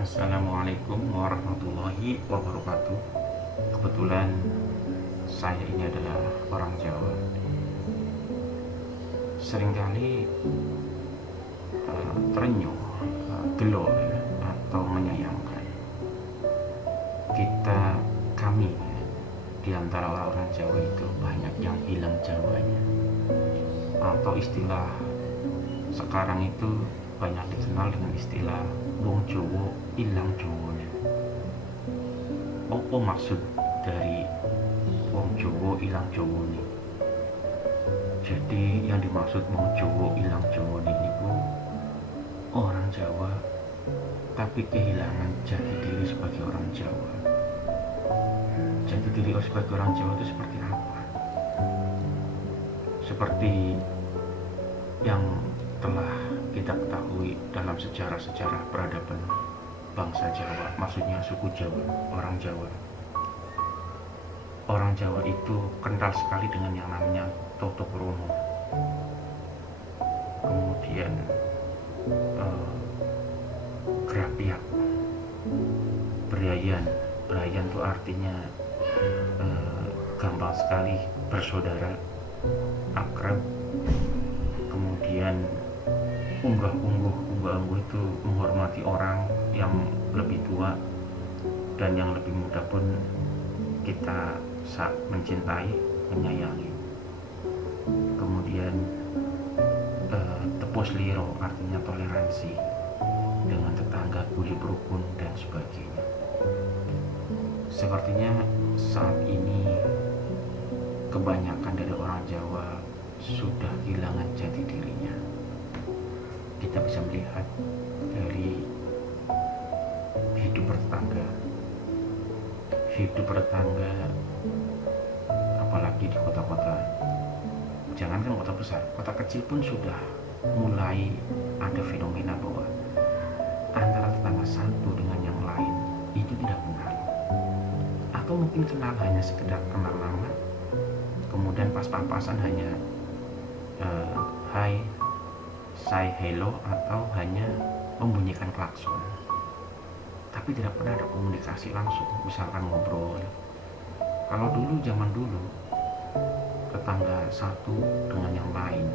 Assalamualaikum warahmatullahi wabarakatuh. Kebetulan saya ini adalah orang Jawa. Seringkali terenyuh, gelo ya, atau menyayangkan. Kami di antara orang-orang Jawa itu banyak yang hilang Jawanya, atau istilah sekarang itu banyak dikenal dengan istilah wong Jawa ilang Jawane. Apa maksud dari wong Jawa ilang Jawane? Jadi yang dimaksud wong Jawa ilang Jawane itu orang Jawa tapi kehilangan jati diri sebagai orang Jawa. Jati diri sebagai orang Jawa itu seperti apa? Seperti yang telah kita ketahui dalam sejarah-sejarah peradaban bangsa Jawa, maksudnya suku Jawa, orang Jawa. Orang Jawa itu kental sekali dengan yang namanya Toto Kromo. Kemudian Grapiak, Brayan. Brayan itu artinya gampang sekali bersaudara, akrab. Kemudian unggah-ungguh itu menghormati orang yang lebih tua dan yang lebih muda pun kita mencintai, menyayangi. Kemudian tepos liro artinya toleransi dengan tetangga, budi rukun dan sebagainya. Sepertinya saat ini kebanyakan dari orang Jawa sudah kehilangan jati dirinya. Kita bisa melihat dari hidup bertetangga, apalagi di kota-kota. Jangankan kota besar, kota kecil pun sudah mulai ada fenomena bahwa antara tetangga satu dengan yang lain itu tidak kenal, atau mungkin kenal hanya sekedar kenal nama, kemudian pas-papasan hanya hai, say hello, atau hanya membunyikan klakson, tapi tidak pernah ada komunikasi langsung, misalkan ngobrol. Kalau zaman dulu tetangga satu dengan yang lain,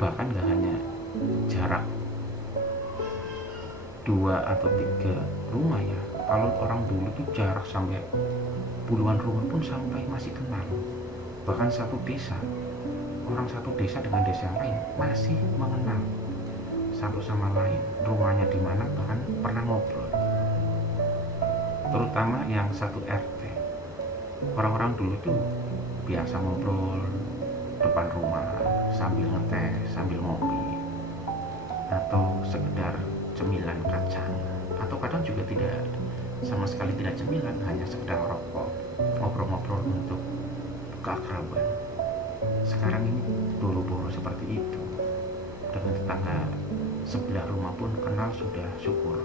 bahkan gak hanya jarak 2 atau 3 rumah ya, kalau orang dulu itu jarak sampai puluhan rumah pun sampai masih kenal. Bahkan orang satu desa dengan desa yang lain masih mengenal satu sama lain, rumahnya di mana, bahkan pernah ngobrol. Terutama yang satu RT, orang-orang dulu tuh biasa ngobrol depan rumah sambil ngeteh, sambil ngopi, atau sekedar cemilan kacang, atau kadang juga tidak, sama sekali tidak cemilan, hanya sekedar rokok, ngobrol-ngobrol untuk keakraban. Sekarang ini buru-buru seperti itu, dengan tetangga sebelah rumah pun kenal sudah syukur.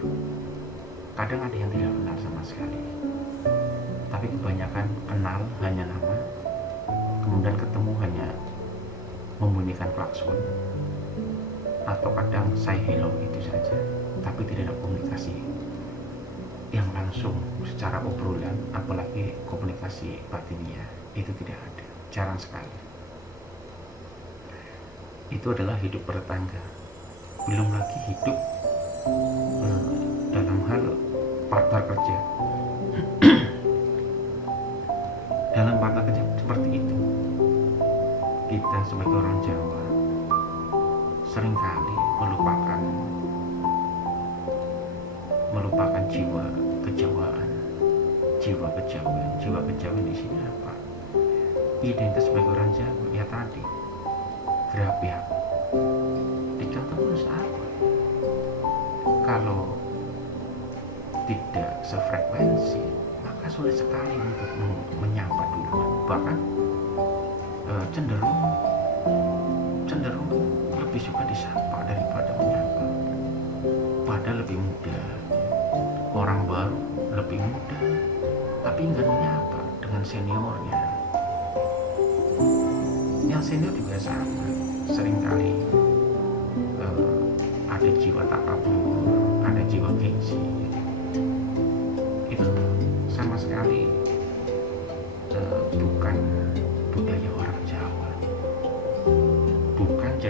Kadang ada yang tidak kenal sama sekali, tapi kebanyakan kenal hanya nama, kemudian ketemu hanya membunyikan klakson, atau kadang say hello itu saja, tapi tidak ada komunikasi yang langsung secara obrolan, apalagi komunikasi batinnya itu tidak ada, jarang sekali. Itu adalah hidup bertetangga. Belum lagi hidup dalam hal partner kerja. Dalam partner kerja seperti itu, kita sebagai orang Jawa seringkali melupakan jiwa kejawaan. Jiwa kejawaan di sini apa? Identitas sebagai orang Jawa ya tadi, Grapiak. Dicontohkan apa? Kalau tidak sefrekuensi, maka sulit sekali untuk menyapa duluan. Bahkan cenderung lebih suka disapa daripada menyapa. Padahal lebih muda, orang baru lebih muda, tapi nggak menyapa dengan seniornya. Yang senior juga sama, seringkali ada jiwa takabur, ada jiwa gengsi.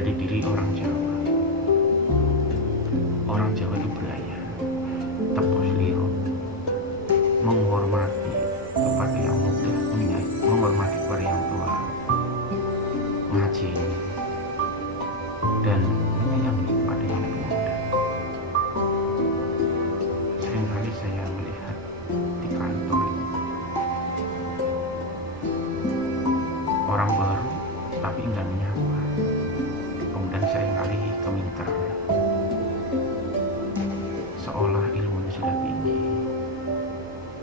jati diri orang Jawa. Orang Jawa itu beraya, tepos liru, menghormati kepada yang muda, menghormati kepada yang tua, ngaji dan menyayangi pada yang lebih muda. Seringkali saya melihat di kantor orang baru tapi enggan menyapa, kemudian seringkali keminter, seolah ilmunya sudah tinggi.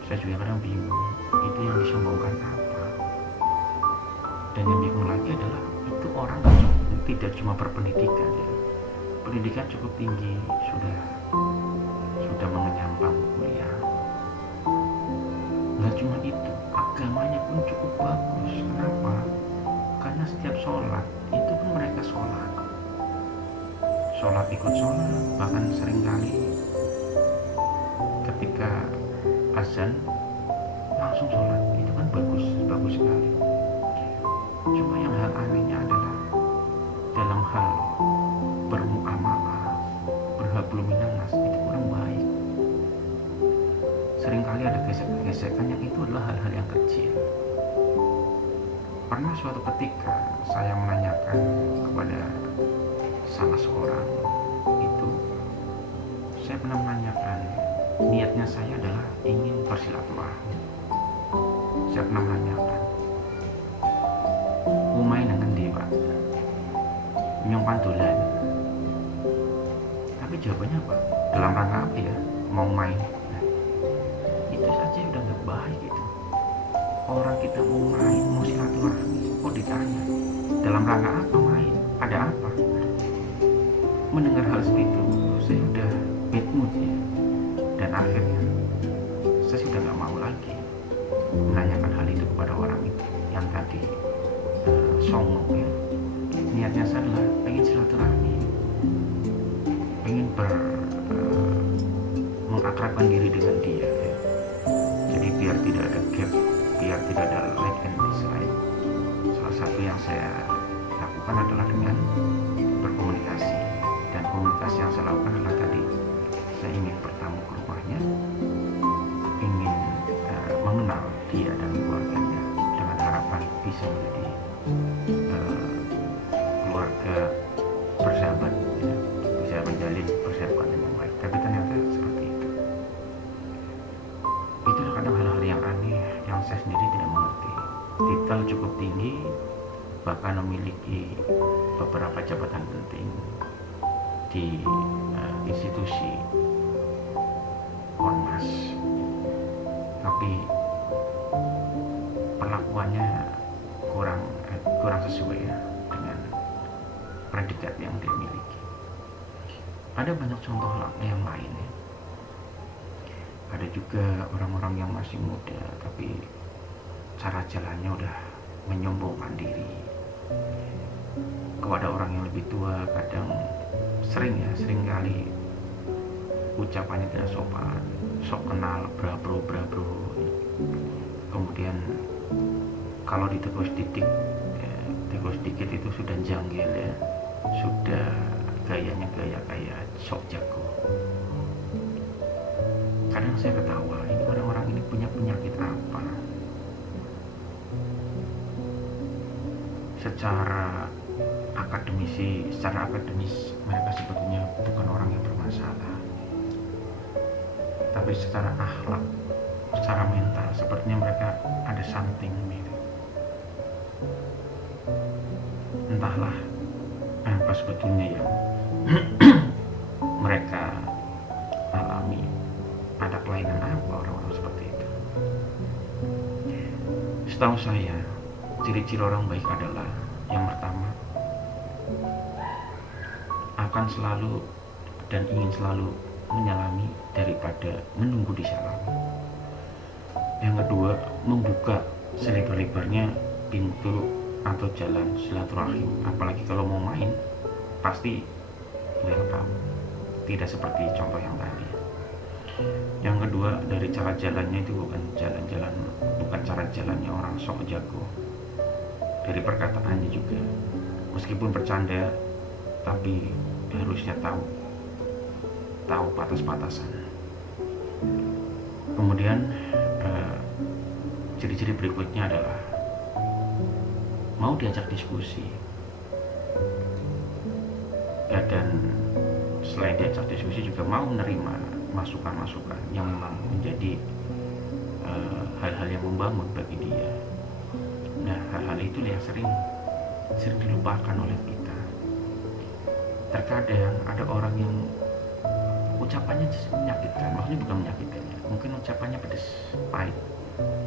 Saya juga kadang bingung, itu yang disombongkan apa? Dan yang bingung lagi adalah itu orang tidak cuma berpendidikan ya, pendidikan cukup tinggi, sudah mengenyam bangku kuliah. Nggak cuma itu, agamanya pun cukup bagus. Kenapa? Karena setiap sholat itu pun mereka sholat ikut sholat, bahkan seringkali ketika azan langsung sholat, itu kan bagus sekali. Cuma yang hal anehnya adalah dalam hal bermuamalah, berhablum minannas, itu kurang baik. Seringkali ada gesek-gesekan yang itu adalah hal-hal yang kecil. Pernah suatu ketika saya menanyakan kepada salah seorang itu, saya pernah menanyakan, niatnya saya adalah ingin bersilaturahmi. Saya pernah menanyakan, umai dengan dewa nyongpan dolan, tapi jawabannya apa? Dalam rangka apa ya? Mau main? Nah, itu saja udah gak baik gitu. Orang kita mau main, mau silaturahmi, kok ditanya dalam rangka apa main? Ada apa? Mendengar hal seperti itu, saya sudah bad mood ya. Dan akhirnya saya sudah gak mau lagi menanyakan hal itu kepada orang itu yang tadi songong ya. Niatnya saya adalah pengen silaturahmi, pengen mengakrabkan diri dengan dia ya. Jadi biar tidak ada gap, biar tidak ada like and dislike. Salah satu yang saya lakukan adalah dengan berkomunikasi, dan komunikasi yang saya lakukan adalah tadi, saya ingin bertamu ke rumahnya, ingin mengenal dia dan keluarganya dengan harapan bisa menjadi keluarga bersahabat ya, bisa menjalin persahabatan yang baik. Tapi ternyata seperti itu. Itulah kadang hal-hal yang aneh yang saya sendiri tidak mengerti. Titel cukup tinggi, bahkan memiliki beberapa jabatan penting di institusi ormas, tapi perlakuannya kurang sesuai ya dengan predikat yang dia miliki. Ada banyak contoh yang lain ya. Ada juga orang-orang yang masih muda tapi cara jalannya udah menyombongkan diri kepada orang yang lebih tua. Kadang sering kali ucapannya tidak sopan, sok kenal, bro. Kemudian kalau ditegur sedikit itu sudah janggil ya, sudah gayanya gaya kayak sok jago. Kadang saya ketawa, ini orang-orang ini punya penyakit apa? Secara akademis mereka sebetulnya bukan orang yang bermasalah, tapi secara akhlak, secara mental sepertinya mereka ada something gitu. Entahlah apa sebetulnya yang mereka alami, ada kelainan apa orang-orang seperti itu. Setahu saya, ciri-ciri orang baik adalah yang pertama, akan selalu dan ingin selalu menyalami daripada menunggu disalami. Yang kedua, membuka selebar-lebarnya pintu atau jalan silaturahim, apalagi kalau mau main pasti welcome, tidak seperti contoh yang tadi. Yang kedua, dari cara jalannya itu bukan cara jalannya orang sok jago. Dari perkataannya juga, meskipun bercanda tapi harusnya tahu batas-batasan. Kemudian ciri-ciri berikutnya adalah mau diajak diskusi, ya, dan selain diajak diskusi juga mau menerima masukan-masukan yang memang menjadi hal-hal yang membangun bagi dia. Nah, hal-hal itu yang sering dilupakan oleh kita. Terkadang ada orang yang ucapannya menyakitkan, maksudnya bukan menyakitkan ya, mungkin ucapannya pedas, pahit,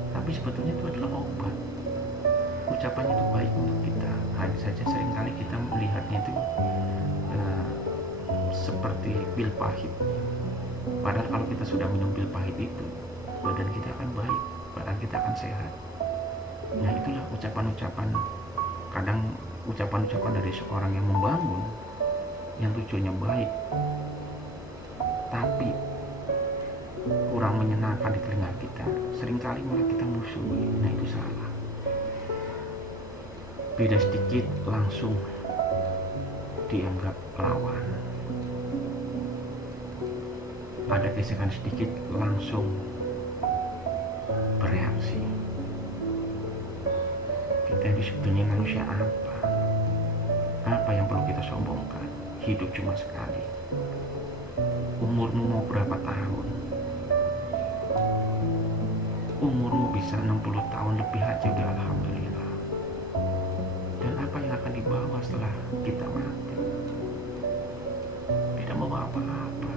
tapi sebetulnya itu adalah obat. Ucapannya itu baik untuk kita, hanya saja seringkali kita melihatnya itu seperti pil pahit. Padahal kalau kita sudah minum pil pahit itu, badan kita akan baik, badan kita akan sehat. Nah, itulah ucapan-ucapan, kadang ucapan-ucapan dari seorang yang membangun, yang tujuannya baik, tapi kurang menyenangkan di telinga kita, seringkali malah kita musuhi. Nah, itu salah. Beda sedikit langsung dianggap lawan, ada gesekan sedikit langsung bereaksi. Kita ini sebetulnya manusia apa yang perlu kita sombongkan? Hidup cuma sekali. Umurmu mau berapa tahun? Umurmu bisa 60 tahun lebih aja udah alhamdulillah. Dan apa yang akan dibawa setelah kita mati? Tidak membawa apa-apa.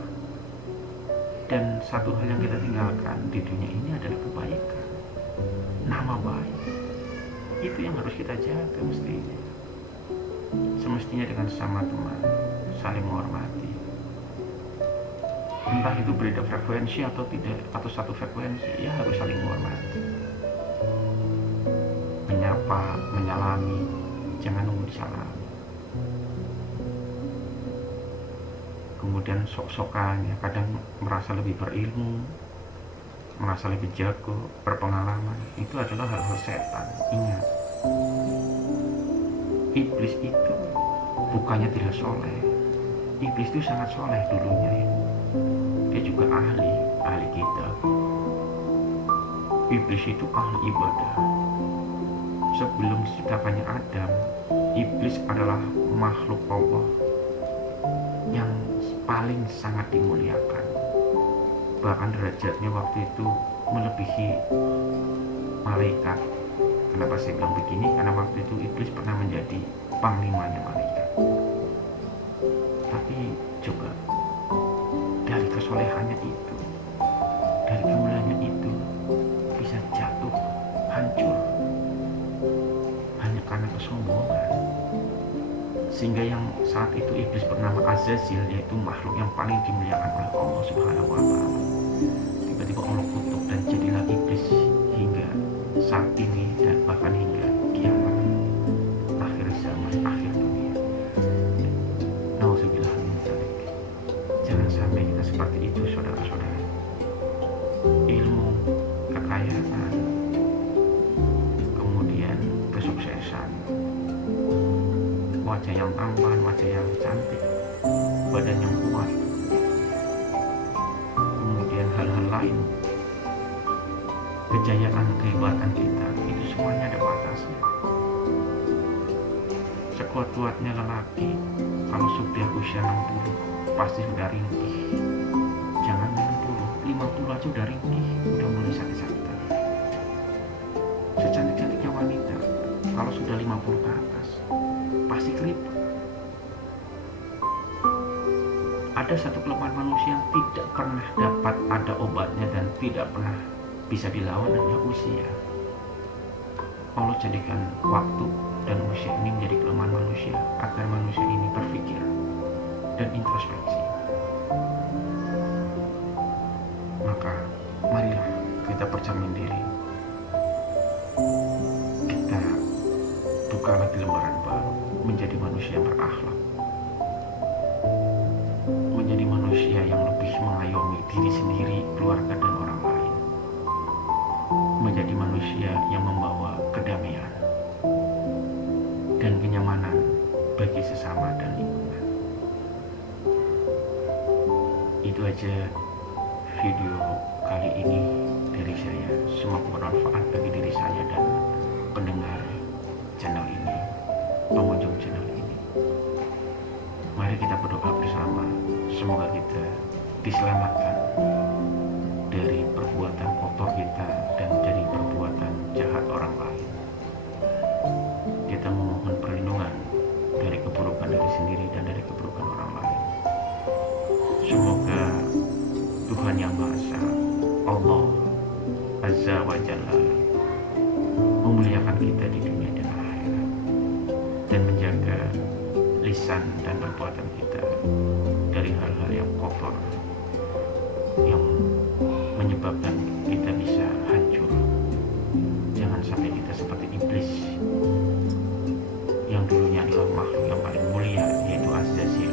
Dan satu hal yang kita tinggalkan di dunia ini adalah kebaikan, nama baik. Itu yang harus kita jaga mestinya. Semestinya dengan sesama teman, saling menghormati. Entah itu beda frekuensi atau tidak, atau satu frekuensi, ya harus saling menghormati. Menyapa, menyalami, jangan nunggu disalami. Kemudian sok-sokan, ya, kadang merasa lebih berilmu, merasa lebih jago, berpengalaman, itu adalah hal-hal setan. Ingat, iblis itu bukannya tidak soleh. Iblis itu sangat soleh dulunya ya. Dia juga ahli kita. Iblis itu ahli ibadah. Sebelum diciptakannya Adam, iblis adalah makhluk Allah yang paling sangat dimuliakan. Bahkan derajatnya waktu itu melebihi malaikat. Kenapa saya bilang begini? Karena waktu itu iblis pernah menjadi panglimanya malaikat. Tapi coba, dari kesolehannya itu, dari kemuliaannya itu, bisa jatuh, hancur hanya karena kesombongan. Sehingga yang saat itu iblis bernama Azazil, yaitu makhluk yang paling dimuliakan oleh Allah Subhanahu wa Ta'ala, tiba-tiba Allah kutuk dan jadilah iblis hingga saat ini dan bahkan hingga kiamat, akhir zaman, akhir dunia. Nauzubillah min dzalik. Jangan sampai kita seperti itu, saudara-saudara. Ilmu, kekayaan, kemudian kesuksesan, wajah yang tampan, wajah yang cantik, badan yang kuat, kemudian hal-hal lain, kejayaan, kehebatan kita, itu semuanya ada batasnya. Sekuat-kuatnya lelaki, kalau sudah usia 60, pasti sudah ringkih. Jangan 60, 50 aja udah ringkih, udah mulai sakit-sakitan. Secantik-cantiknya wanita, kalau sudah 50 ke atas, pasti keriput. Ada satu kelemahan manusia yang tidak pernah dapat ada obatnya dan tidak pernah bisa dilawan, hanya usia. Allah jadikan waktu dan usia ini menjadi kelemahan manusia agar manusia ini berpikir dan introspeksi. Maka marilah kita bercermin diri, kita buka lagi lembaran baru, menjadi manusia yang berakhlak, menjadi manusia yang lebih mengayomi diri sendiri, keluarga, dan orang lain, menjadi manusia yang membawa kedamaian dan kenyamanan bagi sesama dan lingkungan. Itu aja video kali ini dari saya. Semoga bermanfaat bagi diri saya dan pendengar channel ini, pengunjung channel ini. Mari kita berdoa bersama, semoga kita diselamatkan dari perbuatan kotor kita dan dari perbuatan jahat orang lain. Kita memohon perlindungan dari keburukan diri sendiri dan dari keburukan orang lain. Semoga Tuhan Yang Maha Esa, Allah Azza wa Jalla, memuliakan kita di dunia dan akhirat dan menjaga lisan dan perbuatan kita dari hal-hal yang kotor yang menyebabkan kita bisa hancur. Jangan sampai kita seperti iblis yang dulunya adalah makhluk yang paling mulia, yaitu Azazil,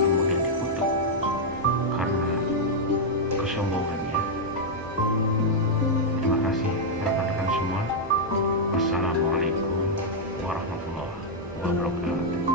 kemudian dikutuk karena kesombongannya. Terima kasih rekan-rekan semua. Wassalamualaikum warahmatullahi wabarakatuh.